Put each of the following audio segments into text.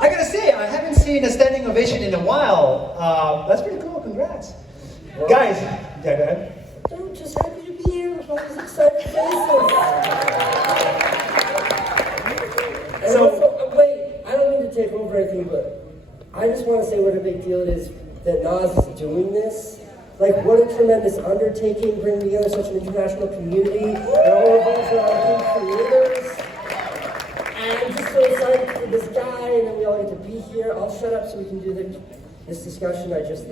I gotta say, I haven't seen a standing ovation in a while. That's pretty cool. Congrats, guys. Yeah, go ahead. I'm just happy to be here with all these exciting faces. And So- also, wait, I don't mean to take over anything, but I just want to say what a big deal it is that Nas is doing this. Like, what a tremendous undertaking, bringing together such an international community, and all revolves around being creators. And I'm just so excited for this guy, and then we all get to be here. I'll shut up so we can do this discussion. I just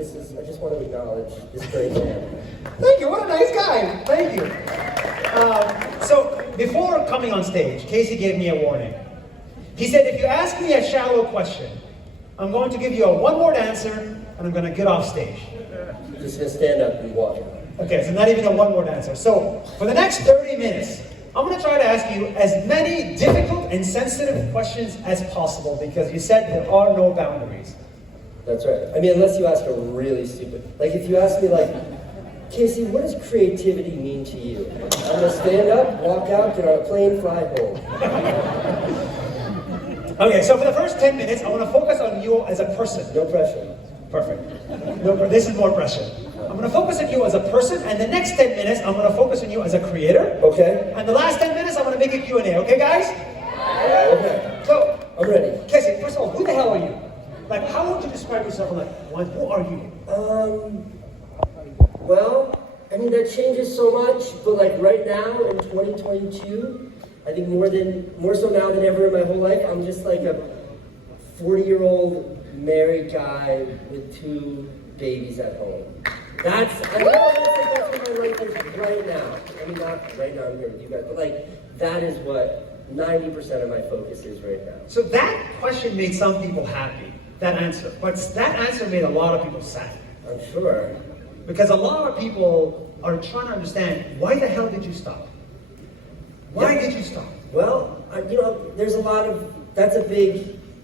want to acknowledge this great man. Thank you. What a nice guy. Thank you. So before coming on stage, Casey gave me a warning. He said, if you ask me a shallow question, I'm going to give you a one-word answer, and I'm going to get off stage. I'm just gonna stand up and walk. Okay, so not even a one-word answer. So for the next 30 minutes, I'm going to try to ask you as many difficult and sensitive questions as possible because you said there are no boundaries. That's right. I mean, unless you ask a really stupid. Like, if you ask me, like, Casey, what does creativity mean to you? I'm gonna stand up, walk out, get on a plane, fly home. Okay, so for the first 10 minutes, I want to focus on you as a person. No pressure. Perfect. This is more pressure. I'm going to focus on you as a person, and the next 10 minutes, I'm going to focus on you as a creator. Okay. And the last 10 minutes, I'm going to make a Q&A. Okay, guys? Okay. So, I'm ready. Casey, first of all, who the hell are you? Like, how would you describe yourself? Like, who are you? Well, I mean, that changes so much, but like right now in 2022, I think more so now than ever in my whole life, I'm just like a 40-year-old married guy with 2 babies at home. I know that's what my life is right now. I mean, not right now, I'm here with you guys, but like, that is what 90% of my focus is right now. So that question made some people happy, that answer. But that answer made a lot of people sad. I'm sure. Because a lot of people are trying to understand, why the hell did you stop? Why did you stop? Well, there's a lot of, that's a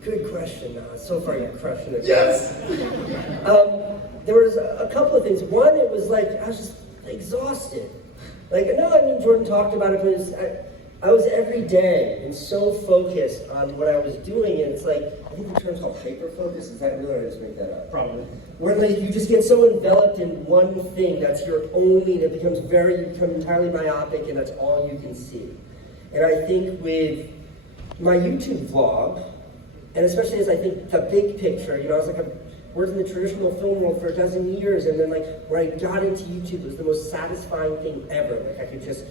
good question. So far you're crushing it. Yes! There was a couple of things. One, it was like, I was just exhausted. Like, no, I mean, Jordan talked about it, but I was every day and so focused on what I was doing, and it's like, I think the term's called hyper-focus. Is that real, or did I just make that up? Probably. Where like you just get so enveloped in one thing that's your only, and it becomes you become entirely myopic, and that's all you can see. And I think with my YouTube vlog, and especially as I think the big picture, I was like worked in the traditional film world for a dozen years, and then like where I got into YouTube, it was the most satisfying thing ever. Like I could just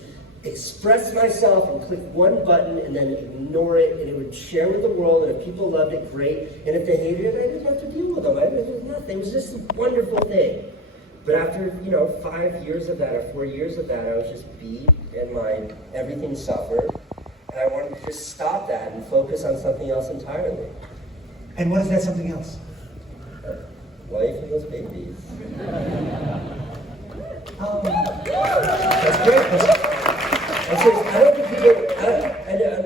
express myself and click one button and then ignore it, and it would share with the world, and if people loved it, great, and if they hated it, I didn't have to deal with them. I didn't do nothing. It was just a wonderful thing. But after 5 years of that, or 4 years of that, I was just beat, and everything suffered, and I wanted to just stop that and focus on something else entirely. And what is that something else? Life and those babies. That's great. I don't think people,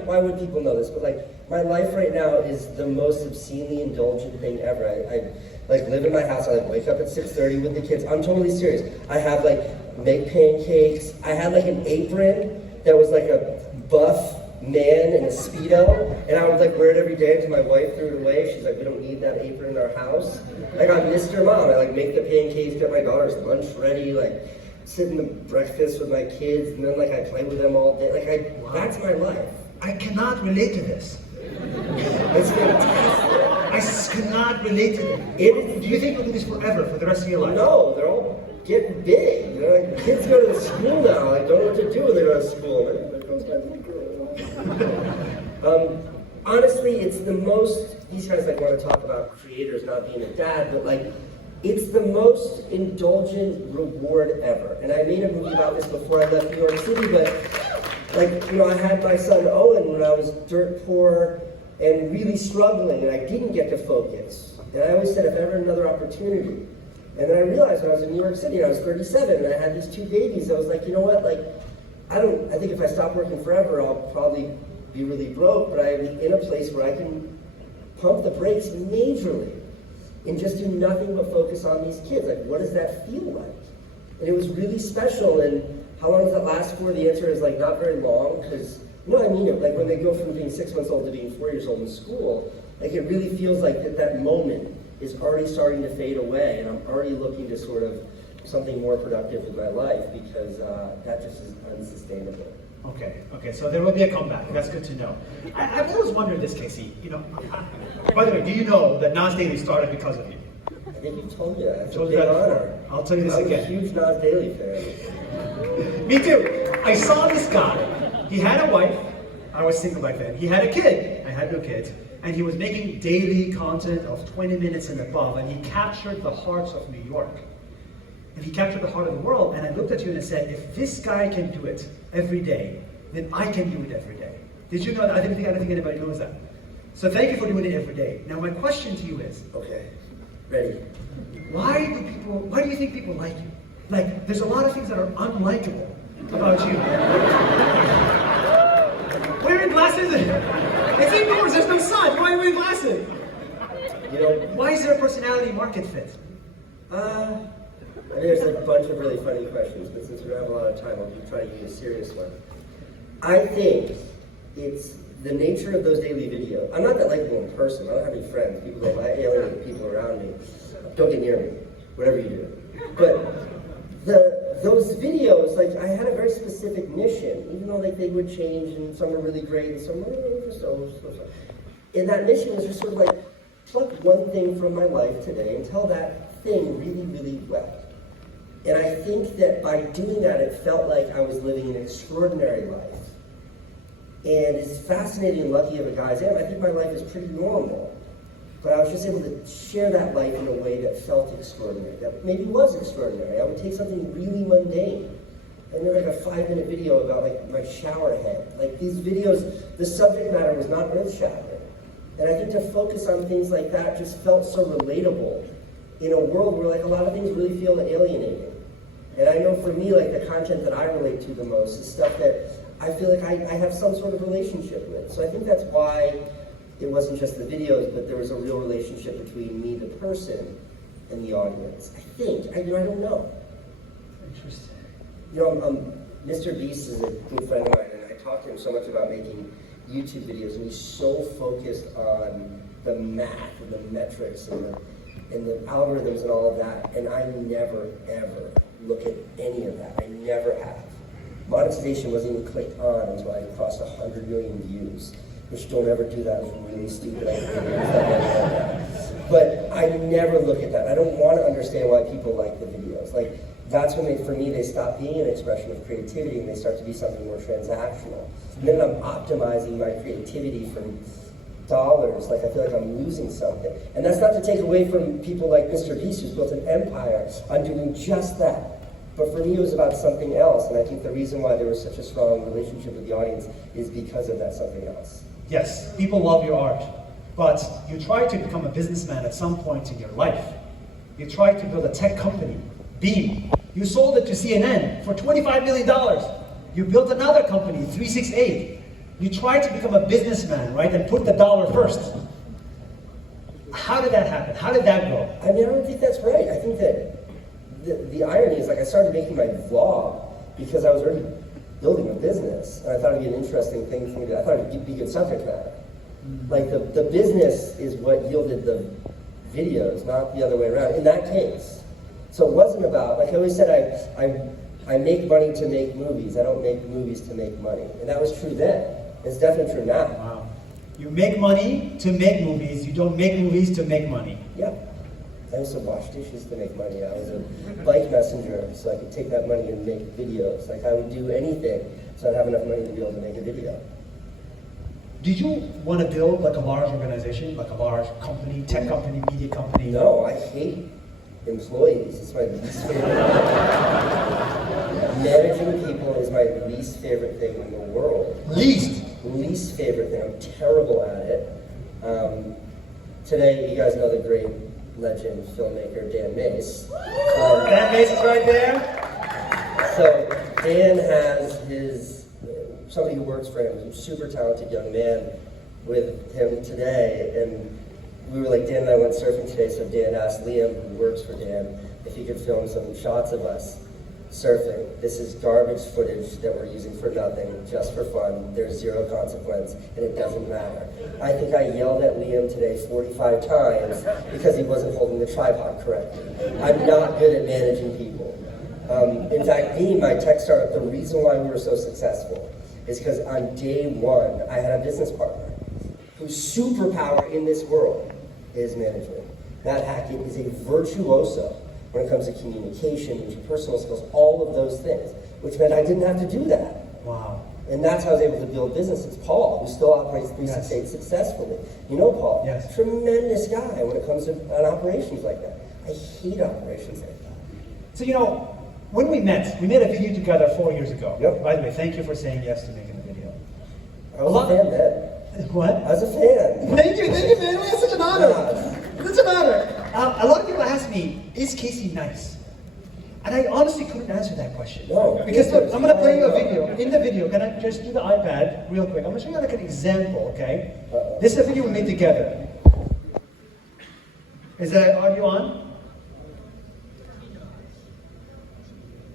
why would people know this, but like, my life right now is the most obscenely indulgent thing ever. I like live in my house, I like wake up at 6:30 with the kids. I'm totally serious. I have like, make pancakes. I had like an apron that was like a buff man in a Speedo, and I would like wear it every day until my wife threw it away. She's like, we don't need that apron in our house. Like, I'm Mr. Mom. I like make the pancakes, get my daughter's lunch ready, like sit in the breakfast with my kids, and then like I play with them all day. Like that's my life. I cannot relate to this. It's fantastic. I cannot relate to it. Do you think you'll do this forever, for the rest of your life? No, they're all getting big. Like, kids go to school now. I don't know what to do when they go to school. Honestly, it's the most, these guys like want to talk about creators not being a dad, but like, it's the most indulgent reward ever. And I made a movie about this before I left New York City, but like, I had my son Owen when I was dirt poor and really struggling, and I didn't get to focus. And I always said, if ever another opportunity. And then I realized when I was in New York City, and I was 37, and I had these 2 babies, I was like, you know what, like, I think if I stop working forever, I'll probably be really broke, but I'm in a place where I can pump the brakes majorly and just do nothing but focus on these kids. Like, what does that feel like? And it was really special, and how long does that last for? The answer is like not very long, because No, I mean it. Like when they go from being 6 months old to being 4 years old in school, like it really feels like that moment is already starting to fade away, and I'm already looking to sort of something more productive with my life because that just is unsustainable. Okay, so there will be a comeback. That's good to know. I've always wondered this, Casey. By the way, do you know that Nasdaily started because of you? I think you told me that. It's a Told you big that before. honor. I'll tell you this I'm again. a huge Nasdaily fan. Me too. I saw this guy. He had a wife. I was single back then. He had a kid. I had no kids. And he was making daily content of 20 minutes and above, and he captured the hearts of New York. And he captured the heart of the world, and I looked at you and I said, if this guy can do it every day, then I can do it every day. Did you know that? I don't think anybody knows that. So thank you for doing it every day. Now my question to you is, Okay, ready. why do you think people like you? Like, there's a lot of things that are unlikable about you. Wearing glasses? It's indoors, there's no sun. Why are you wearing glasses? Why is there a personality market fit? I mean, there's a bunch of really funny questions, but since we don't have a lot of time, I'll try to give you a serious one. I think it's the nature of those daily videos. I'm not that likable in person. I don't have any friends. People don't alienate the people around me. Don't get near me, whatever you do. But those videos, like, I had a very specific mission, even though like they would change and some were really great and some were so. And that mission was just sort of like, pluck one thing from my life today and tell that thing really, really well. And I think that by doing that, it felt like I was living an extraordinary life. And as fascinating and lucky of a guy as I am, I think my life is pretty normal. But I was just able to share that life in a way that felt extraordinary, that maybe was extraordinary. I would take something really mundane and make like a 5-minute video about like my shower head. Like these videos, the subject matter was not earth-shattering. And I think to focus on things like that just felt so relatable in a world where like a lot of things really feel alienating. And I know for me, like the content that I relate to the most is stuff that I feel like I have some sort of relationship with. So I think that's why it wasn't just the videos, but there was a real relationship between me, the person, and the audience. I think. I don't know. Interesting. Mr. Beast is a good friend of mine, and I talk to him so much about making YouTube videos, and he's so focused on the math and the metrics and the algorithms and all of that, and I never, ever look at any of that. I never have. Monetization wasn't even clicked on until I crossed 100 million views, which don't ever do that. It was really stupid. But I never look at that. I don't want to understand why people like the videos. Like, that's when for me, they stop being an expression of creativity and they start to be something more transactional. And then I'm optimizing my creativity from dollars, like I feel like I'm losing something. And that's not to take away from people like Mr. Beast, who's built an empire on doing just that. But for me, it was about something else, and I think the reason why there was such a strong relationship with the audience is because of that something else. Yes, people love your art, but you tried to become a businessman at some point in your life. You tried to build a tech company, Beam. You sold it to CNN for $25 million. You built another company, 368. You tried to become a businessman, right, and put the dollar first. How did that happen? How did that go? I mean, I don't think that's right. I think that the irony is, like, I started making my vlog because I was already building a business, and I thought it'd be an interesting thing for me to, I thought it'd be good subject matter. Like, the business is what yielded the videos, not the other way around, in that case. So it wasn't about, like I always said, I make money to make movies. I don't make movies to make money. And that was true then. It's definitely true now. Wow. You make money to make movies. You don't make movies to make money. Yeah. I used to wash dishes to make money. I was a bike messenger, so I could take that money and make videos. Like, I would do anything so I'd have enough money to be able to make a video. Did you want to build like a large organization, like a large company, tech company, media company? No, I hate employees. It's my least favorite. Managing people is my least favorite thing in the world. Least favorite thing. I'm terrible at it. Today, you guys know the great legend filmmaker Dan Mace. Dan Mace is right there. So Dan has somebody who works for him, a super talented young man, with him today, and we were like, Dan and I went surfing today, so Dan asked Liam, who works for Dan, if he could film some shots of us. surfing. This is garbage footage that we're using for nothing, just for fun. There's zero consequence, and it doesn't matter. I think I yelled at Liam today 45 times because he wasn't holding the tripod correctly. I'm not good at managing people. In fact, me, my tech startup, the reason why we were so successful is because on day one, I had a business partner whose superpower in this world is management. Matt Hackett is a virtuoso when it comes to communication, interpersonal skills, all of those things, which meant I didn't have to do that. Wow. And that's how I was able to build businesses. Paul, who still operates 368 successfully. You know Paul? Yes. Tremendous guy when it comes to operations like that. I hate operations like that. So, you know, when we made a video together 4 years ago. Yep. By the way, thank you for saying yes to making the video. I was a fan then. What? I was a fan. Thank you, man. It's such an honor. It's an honor. A lot of people ask me, is Casey nice? And I honestly couldn't answer that question. No. Because look, I'm going to play you a video. In the video, can I just do the iPad real quick? I'm going to show you like an example, okay? This is a video we made together. Is the audio on?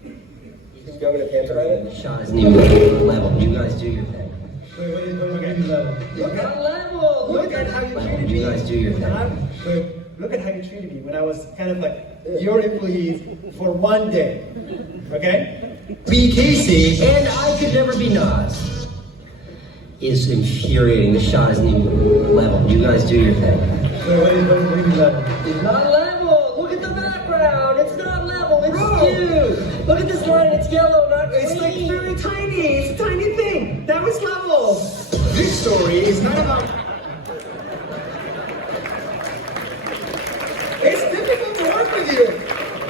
You want me to panther on it? Shot is new level. You guys do your thing. Wait, what are we going to do level? Look at how you treated me. You guys do your thing. Wait, look at how you treated me when I was kind of like your employees for one day. Okay? Be Casey. And I could never be Nas. Is infuriating. The shot is new level. You guys do your thing. Wait, what are you doing level? It's not level. Look at the background. It's not level. It's skewed. Look at this line. It's yellow, not green. It's like very tiny. It's a tiny thing. That was level. This story is not about. It's difficult to work with you.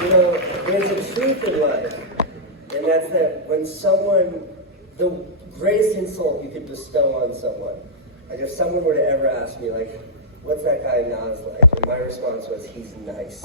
You know, there's a truth in life, and that's that when someone, the greatest insult you could bestow on someone, like if someone were to ever ask me, like, what's that guy Nas like? And my response was, he's nice.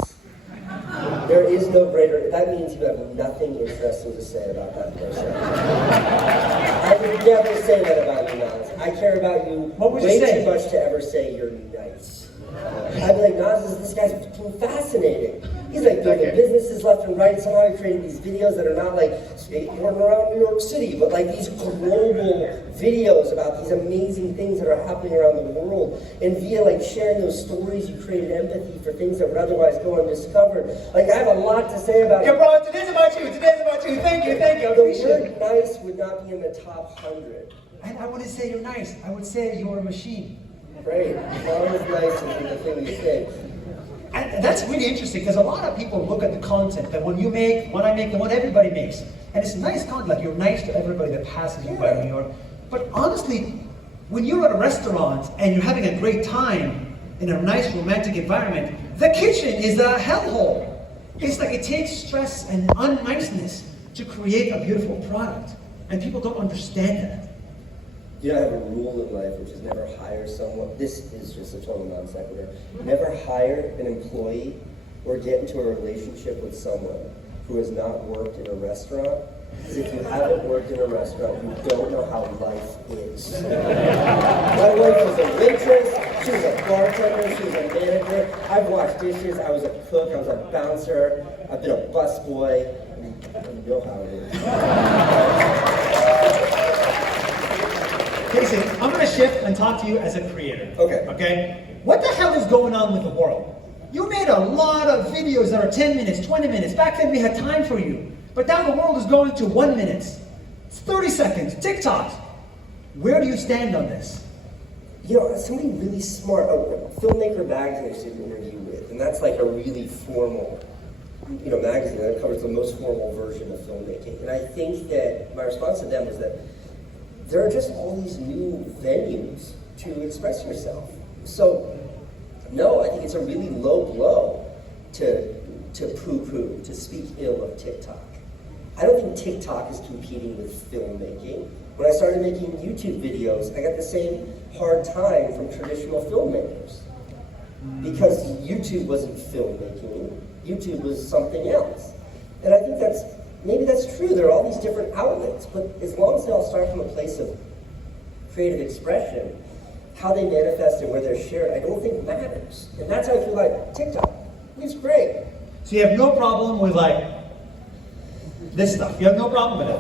There is no greater, that means you have nothing interesting to say about that person. I would never say that about you, Nas. I care about you way too much to ever say you're nice. I'd be like, Nas, this guy's fascinating. He's like building businesses left and right. Somehow he created these videos that are not like skateboarding around New York City, but like these global videos about these amazing things that are happening around the world. And via like sharing those stories, you created empathy for things that would otherwise go undiscovered. Like I have a lot to say about you. Yeah, bro, today's about you. Today's about you. Thank you. I appreciate it. The word nice would not be in the top 100. And I wouldn't say you're nice. I would say you're a machine. Great. Not as nice as the thing you say. And that's really interesting because a lot of people look at the content that when you make, when I make, and what everybody makes. And it's nice content, like you're nice to everybody that passes you by New York. But honestly, when you're at a restaurant and you're having a great time in a nice romantic environment, the kitchen is a hellhole. It's like it takes stress and unniceness to create a beautiful product. And people don't understand that. You know, I have a rule in life, which is never hire someone. This is just a total non sequitur. Never hire an employee or get into a relationship with someone who has not worked in a restaurant. Because if you haven't worked in a restaurant, you don't know how life is. My wife was a waitress, she was a bartender, she was a manager. I've washed dishes, I was a cook, I was a bouncer, I've been a busboy. You know how it is. Casey, I'm going to shift and talk to you as a creator. Okay? What the hell is going on with the world? You made a lot of videos that are 10 minutes, 20 minutes. Back then we had time for you. But now the world is going to 1 minute. It's 30 seconds. TikTok. Where do you stand on this? You know, somebody really smart, a filmmaker magazine I did an interview with, and that's like a really formal, magazine that covers the most formal version of filmmaking. And I think that my response to them was that there are just all these new venues to express yourself. So, no, I think it's a really low blow to poo-poo, to speak ill of TikTok. I don't think TikTok is competing with filmmaking. When I started making YouTube videos, I got the same hard time from traditional filmmakers. Because YouTube wasn't filmmaking, YouTube was something else. And I think maybe that's true, there are all these different outlets, but as long as they all start from a place of creative expression, how they manifest and where they're shared, I don't think matters. And that's how I feel like TikTok. It's great. So you have no problem with like This stuff. You have no problem with it.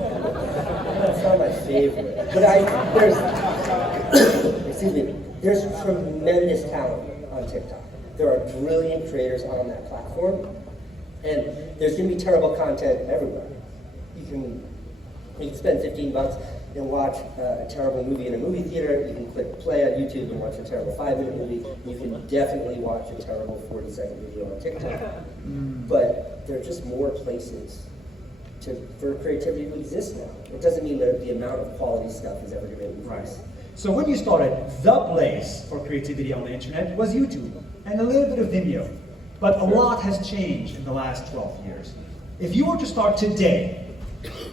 That's not my favorite. But excuse me, there's tremendous talent on TikTok. There are brilliant creators on that platform, and there's going to be terrible content everywhere. You can spend $15 and watch a terrible movie in a movie theater. You can click play on YouTube and watch a terrible 5-minute movie. You can definitely watch a terrible 40-second video on TikTok. But there are just more places for creativity to exist now. It doesn't mean that the amount of quality stuff is ever going to increase. Right. So when you started, the place for creativity on the internet was YouTube and a little bit of Vimeo. But a lot has changed in the last 12 years. If you were to start today,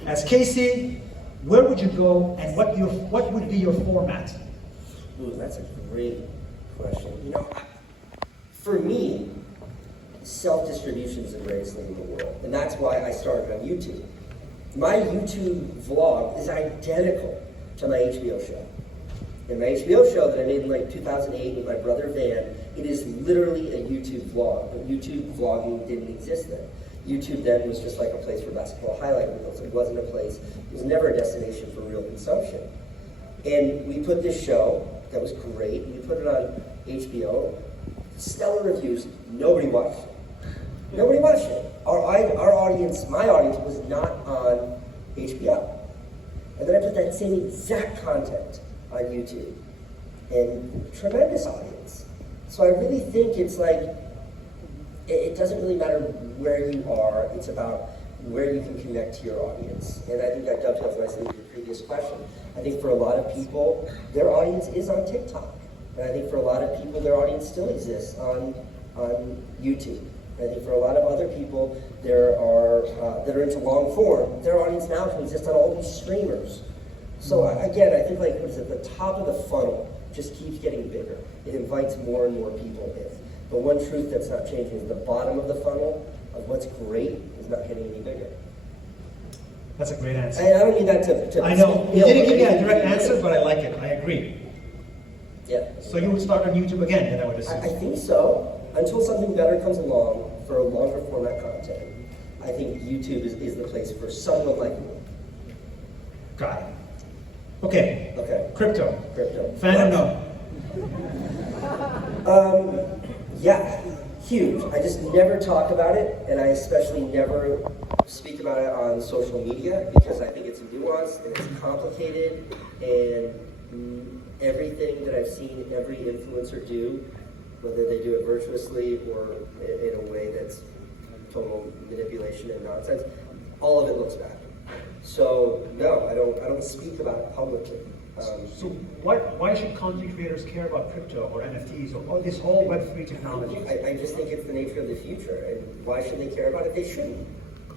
as Casey, where would you go and what would be your format? Ooh, that's a great question. You know, for me, self-distribution is the greatest thing in the world. And that's why I started on YouTube. My YouTube vlog is identical to my HBO show. And my HBO show that I made in like 2008 with my brother Van, it is literally a YouTube vlog. But YouTube vlogging didn't exist then. YouTube then was just like a place for basketball highlight reels. It wasn't a place, it was never a destination for real consumption. And we put this show that was great. We put it on HBO. Stellar reviews. Nobody watched it. Nobody watched it. Our audience, my audience, was not on HBO. And then I put that same exact content on YouTube. And tremendous audience. So I really think it's like, it doesn't really matter where you are, it's about where you can connect to your audience. And I think that dovetails nicely with your previous question. I think for a lot of people, their audience is on TikTok. And I think for a lot of people, their audience still exists on YouTube. And I think for a lot of other people, that are into long form, their audience now can exist on all these streamers. So again, I think like what is it, the top of the funnel just keeps getting bigger. It invites more and more people in. But one truth that's not changing is the bottom of the funnel of what's great is not getting any bigger. That's a great answer. And I don't mean that to I know. You didn't give me a direct answer, but I like it. I agree. Yeah. So you would start on YouTube again, then I would assume. I think so. Until something better comes along for a longer format content, I think YouTube is the place for someone like me. Got it. Okay. Okay. Crypto. Crypto. Fan or no? Yeah, huge. I just never talk about it, and I especially never speak about it on social media because I think it's nuanced and it's complicated, and everything that I've seen every influencer do, whether they do it virtuously or in a way that's total manipulation and nonsense, all of it looks bad. So no, I don't speak about it publicly. So why should content creators care about crypto or NFTs or this whole Web3 technology? I just think it's the nature of the future, and why should they care about it? They shouldn't.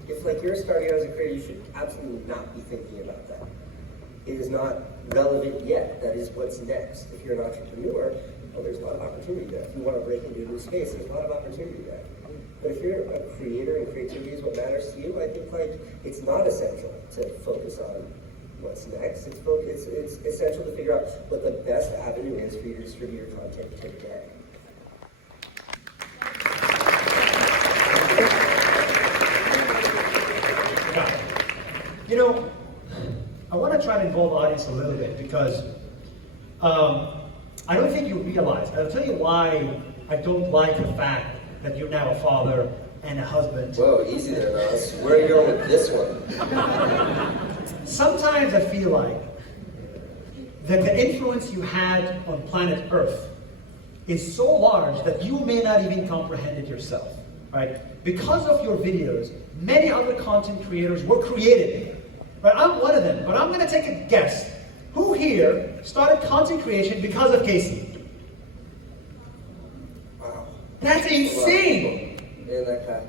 If like you're starting out as a creator, you should absolutely not be thinking about that. It is not relevant yet. That is what's next. If you're an entrepreneur, well, there's a lot of opportunity there. If you want to break into a new space, there's a lot of opportunity there. But if you're a creator and creativity is what matters to you, I think like it's not essential to focus on what's next. It's essential to figure out what the best avenue is for you to distribute your content today. You know, I want to try to involve the audience a little bit because I don't think you realize, I'll tell you why I don't like the fact that you're now a father and a husband. Whoa, easy there, Nas. Where are you going with this one? Sometimes I feel like that the influence you had on planet Earth is so large that you may not even comprehend it yourself, right? Because of your videos, many other content creators were created, right? I'm one of them, but I'm gonna take a guess. Who here started content creation because of Casey? Wow. That's insane! Yeah, that guy.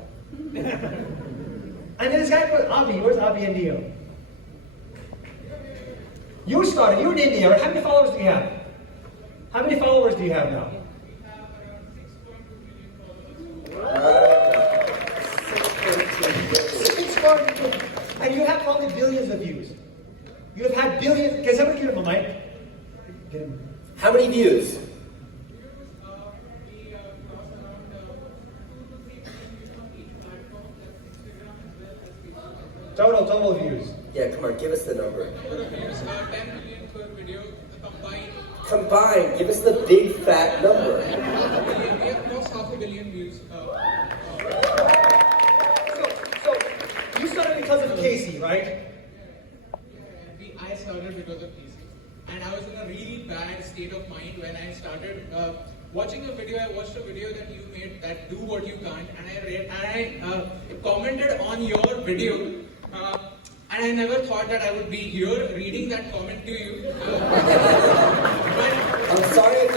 And then this guy called Avi. Where's Avi and Neo? You started, you're in India, right? How many followers do you have? How many followers do you have now? And you have probably billions of views. You have had billions. Can somebody give him a mic? Get him. How many views? Total total views. Yeah, come on, give us the number. 10 million per video combined. Combined, give us the big fat number. We have crossed 500 million views. So you started because of Casey, right? I started because of Casey. And I was in a really bad state of mind when I started watching a video. I watched a video that you made, that do what you can't, and I commented on your video. And I never thought that I would be here reading that comment to you. I'm sorry if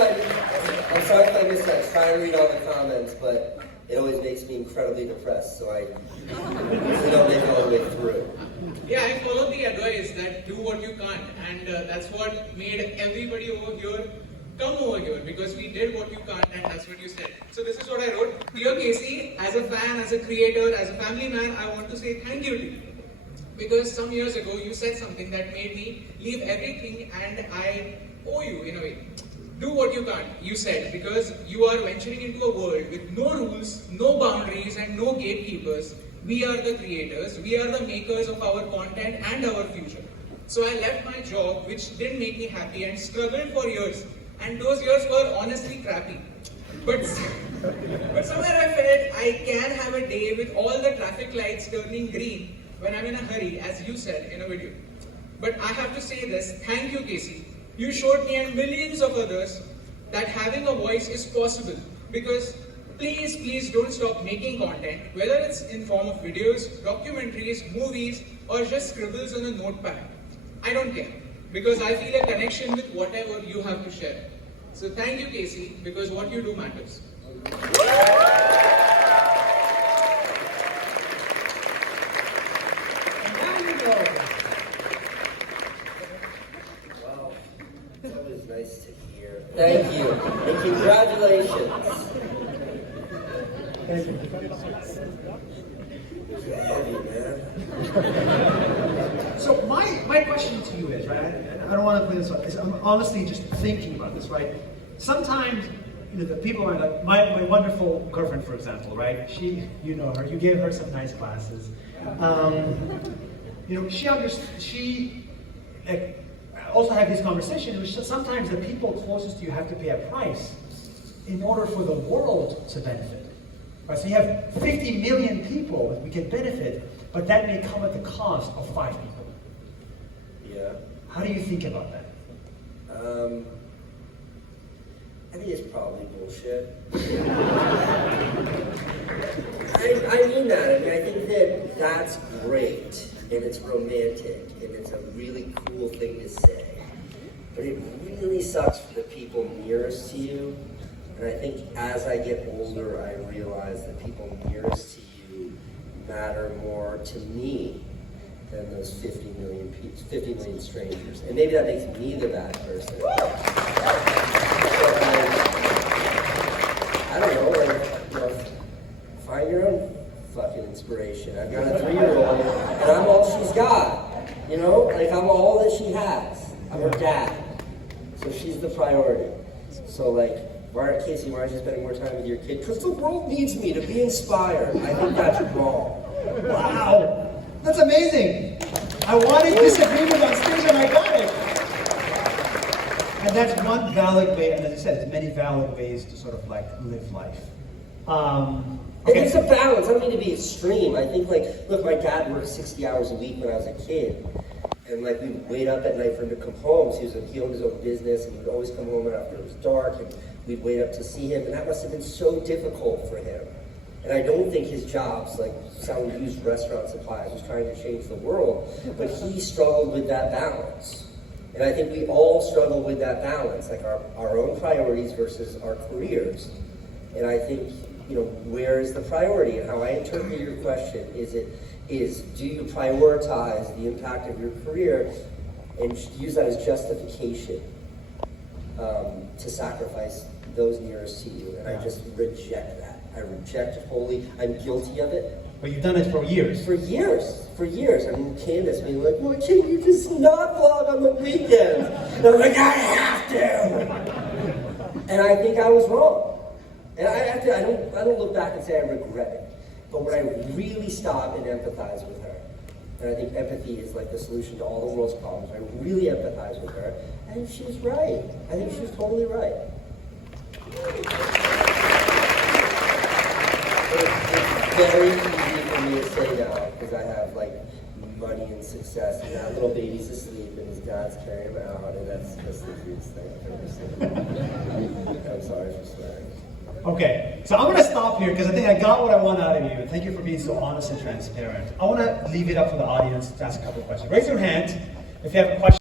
I missed that. I try to read all the comments, but it always makes me incredibly depressed, so I usually don't make it all the way through. Yeah, I followed the advice that do what you can't, and that's what made everybody over here come over here, because we did what you can't, and that's what you said. So this is what I wrote. Dear Casey, as a fan, as a creator, as a family man, I want to say thank you to you. Because some years ago, you said something that made me leave everything, and I owe you in a way. Do what you can't, you said, because you are venturing into a world with no rules, no boundaries, and no gatekeepers. We are the creators, we are the makers of our content and our future. So I left my job, which didn't make me happy, and struggled for years. And those years were honestly crappy. But somewhere I felt I can have a day with all the traffic lights turning green when I'm in a hurry, as you said in a video. But I have to say this, thank you, Casey. You showed me and millions of others that having a voice is possible. Because please don't stop making content, whether it's in form of videos, documentaries, movies, or just scribbles on a notepad. I don't care, because I feel a connection with whatever you have to share. So thank you, Casey, because what you do matters. Now you know. Wow, that was nice to hear. Thank you, and congratulations. Thank you. Heavy, man. So my question to you is, right, and I don't want to play this off, is I'm honestly just thinking about this, right? Sometimes, the people are like, my wonderful girlfriend, for example, right? She, you know her, you gave her some nice classes. She also had this conversation, which sometimes the people closest to you have to pay a price in order for the world to benefit. Right, so you have 50 million people that we can benefit, but that may come at the cost of 5 people. Yeah. How do you think about that? I think it's probably bullshit. I mean that. I mean, I think that that's great, and it's romantic, and it's a really cool thing to say. But it really sucks for the people nearest to you. And I think as I get older, I realize that people nearest to you matter more to me than those 50 million strangers. And maybe that makes me the bad person. I don't know, find your own fucking inspiration. I've got a 3-year-old, and I'm all she's got. I'm all that she has. I'm her dad. So she's the priority. So Casey, why aren't you spending more time with your kid? Because the world needs me to be inspired. I think that's wrong. Wow, that's amazing. I wanted disagreement on stage and I got it. And that's one valid way, and as I said, there's many valid ways to sort of live life. And it's a balance. I don't mean to be extreme. I think look, my dad worked 60 hours a week when I was a kid. And we'd wait up at night for him to come home. So he owned his own business, and he would always come home after it was dark, and we'd wait up to see him, and that must have been so difficult for him. And I don't think his jobs, selling used restaurant supplies, was trying to change the world, but he struggled with that balance. And I think we all struggle with that balance, our own priorities versus our careers. And I think, where is the priority? And how I interpret your question is do you prioritize the impact of your career and use that as justification to sacrifice those nearest to you? And I just reject that. I reject it wholly. I'm guilty of it. But you've done it for years. For years. I mean, Candace being like, "Well, can you just not vlog on the weekends?" And I'm like, "I have to." And I think I was wrong. And I don't look back and say I regret it. But when I really stop and empathize with her, And I think empathy is like the solution to all the world's problems. I really empathize with her, and she's right. I think she's totally right. It's very easy for me to say now, because I have like money and success, and that little baby's asleep, and his dad's carrying him out, and that's just the cutest thing I've ever seen. I'm sorry for swearing. Okay, so I'm going to stop here because I think I got what I want out of you. Thank you for being so honest and transparent. I want to leave it up for the audience to ask a couple of questions. Raise your hand if you have a question.